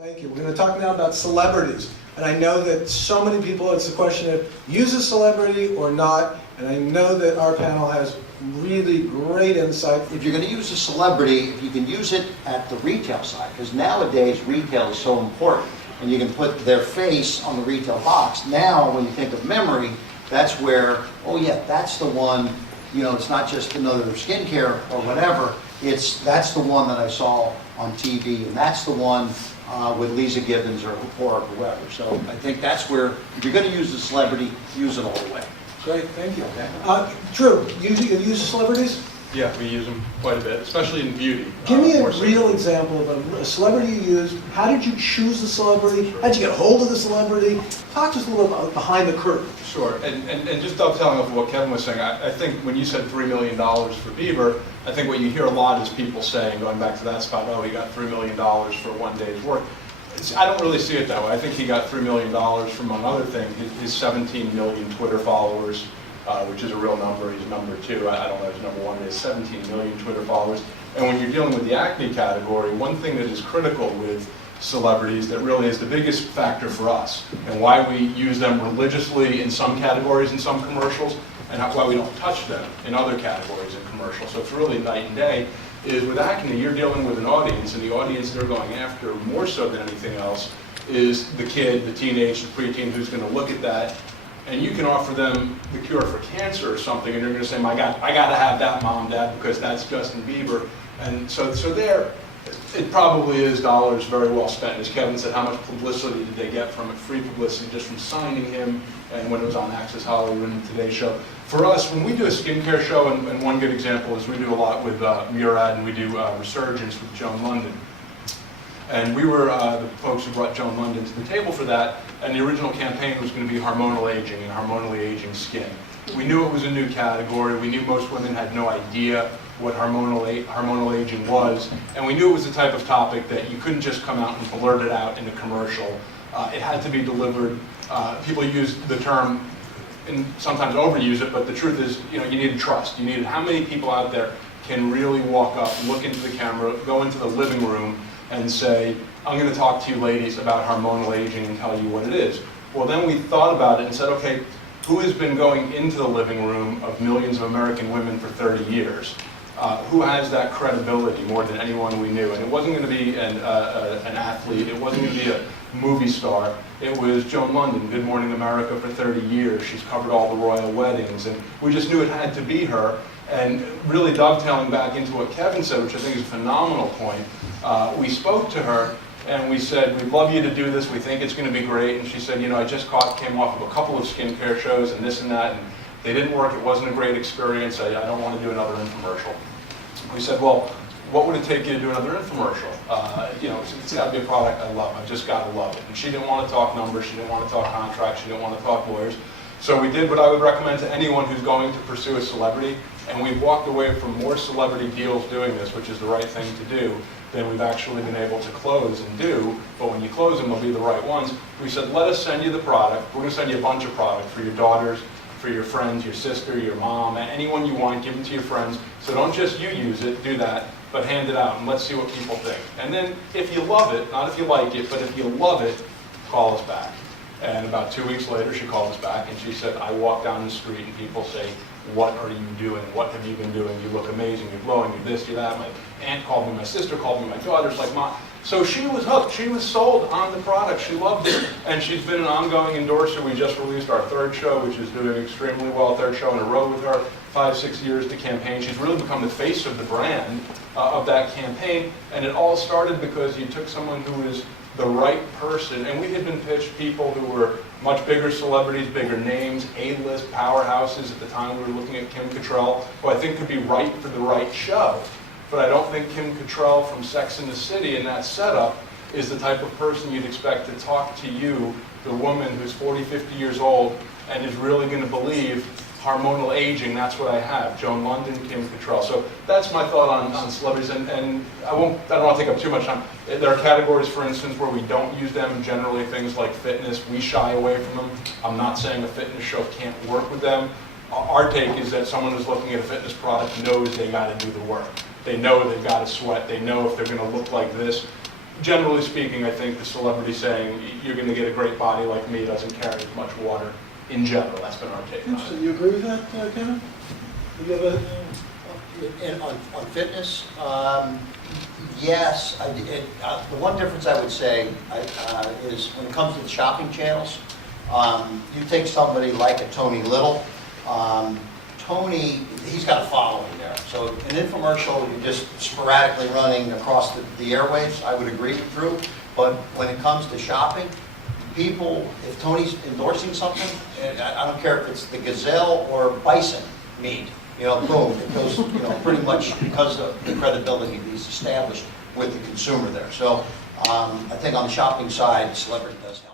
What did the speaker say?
Thank you. We're going to talk now about celebrities. And I know that so many people, it's a question of use a celebrity or not. And I know that our panel has really great insight. If you're going to use a celebrity, if you can use it at the retail side, because nowadays retail is so important, and you can put their face on the retail box. Now, when you think of memory, that's where, oh yeah, that's the one, you know, it's not just another skincare or whatever, that's the one that I saw on TV, and that's the one with Lisa Gibbons or whoever. So I think that's where, if you're going to use the celebrity, use it all the way. Great, thank you. Drew, you use celebrities? Yeah, we use them quite a bit, especially in beauty. Give me a real example of a celebrity you used. How did you choose the celebrity? How did you get hold of the celebrity? Talk to us a little about behind the curtain. Sure, and just dovetailing off of what Kevin was saying, I think when you said $3 million for Bieber, I think what you hear a lot is people saying, going back to that spot, oh, he got $3 million for one day's work. I don't really see it that way. I think he got $3 million from, among other things, his 17 million Twitter followers, which is a real number. He's number 2. I don't know his number 1 is 17 million Twitter followers. And when you're dealing with the acne category, one thing that is critical with celebrities that really is the biggest factor for us and why we use them religiously in some categories in some commercials and why we don't touch them in other categories in commercials. So it's really night and day. Is with acne, you're dealing with an audience, and the audience they're going after more so than anything else is the kid, the teenage, the preteen who's going to look at that, and you can offer them the cure for cancer or something, and they're going to say, "My God, I got to have that, Mom, Dad, because that's Justin Bieber." And so there, it probably is dollars very well spent. As Kevin said, how much publicity did they get from it? Free publicity just from signing him, and when it was on Access Hollywood and Today Show. For us, when we do a skincare show, and one good example is we do a lot with Murad, and we do Resurgence with Joan Lunden. And we were the folks who brought Joan Lunden to the table for that, and the original campaign was going to be hormonal aging and hormonally aging skin. We knew it was a new category. We knew most women had no idea what hormonal aging was, and we knew it was the type of topic that you couldn't just come out and blurt it out in a commercial. It had to be delivered. People use the term and sometimes overuse it, but the truth is, you know, you needed trust. You needed how many people out there can really walk up, look into the camera, go into the living room, and say, "I'm going to talk to you ladies about hormonal aging and tell you what it is." Well, then we thought about it and said, okay, who has been going into the living room of millions of American women for 30 years? Who has that credibility more than anyone we knew? And it wasn't going to be an athlete. It wasn't going to be a movie star. It was Joan Lunden, Good Morning America for 30 years. She's covered all the royal weddings. And we just knew it had to be her. And really dovetailing back into what Kevin said, which I think is a phenomenal point, we spoke to her and we said, "We'd love you to do this. We think it's going to be great." And she said, "You know, I just came off of a couple of skincare shows and this and that, and they didn't work. It wasn't a great experience. I don't want to do another infomercial." We said, "Well, what would it take you to do another infomercial? You know, it's got to be a product I love. I've just got to love it." And she didn't want to talk numbers. She didn't want to talk contracts. She didn't want to talk lawyers. So we did what I would recommend to anyone who's going to pursue a celebrity, and we've walked away from more celebrity deals doing this, which is the right thing to do, than we've actually been able to close and do. But when you close them, they'll be the right ones. We said, let us send you the product. We're going to send you a bunch of product for your daughters, for your friends, your sister, your mom, anyone you want, give it to your friends. So don't just you use it, do that, but hand it out and let's see what people think. And then if you love it, not if you like it, but if you love it, call us back. And about 2 weeks later, she called us back and she said, "I walk down the street and people say, 'What are you doing? What have you been doing? You look amazing. You're glowing. You're this, you're that.' My aunt called me, my sister called me, my daughter's like, 'Mom.'" So she was hooked. She was sold on the product. She loved it. And she's been an ongoing endorser. We just released our 3rd show, which is doing extremely well, 3rd show in a row with her, 5-6 years to campaign. She's really become the face of the brand of that campaign. And it all started because you took someone who is the right person. And we had been pitched people who were much bigger celebrities, bigger names, A-list powerhouses. At the time, we were looking at Kim Cattrall, who I think could be right for the right show. But I don't think Kim Cattrall from Sex and the City in that setup is the type of person you'd expect to talk to you, the woman who's 40, 50 years old, and is really going to believe hormonal aging, that's what I have. Joan Lunden, Kim Cattrall. So that's my thought on celebrities, and I don't want to take up too much time. There are categories, for instance, where we don't use them, generally things like fitness. We shy away from them. I'm not saying a fitness show can't work with them. Our take is that someone who's looking at a fitness product knows they got to do the work. They know they've got to sweat. They know if they're going to look like this. generally speaking, I think the celebrity saying, you're going to get a great body like me doesn't carry as much water in general. That's been our take on it. Interesting. You agree with that, Kevin? You have a... On fitness, yes. The one difference I would say is when it comes to the shopping channels, you take somebody like a Tony Little. Tony, he's got a following there. So an infomercial, you're just sporadically running across the airwaves, I would agree with Drew. But when it comes to shopping, people, if Tony's endorsing something, I don't care if it's the gazelle or bison meat, boom, it goes, pretty much because of the credibility he's established with the consumer there. So I think on the shopping side, celebrity does have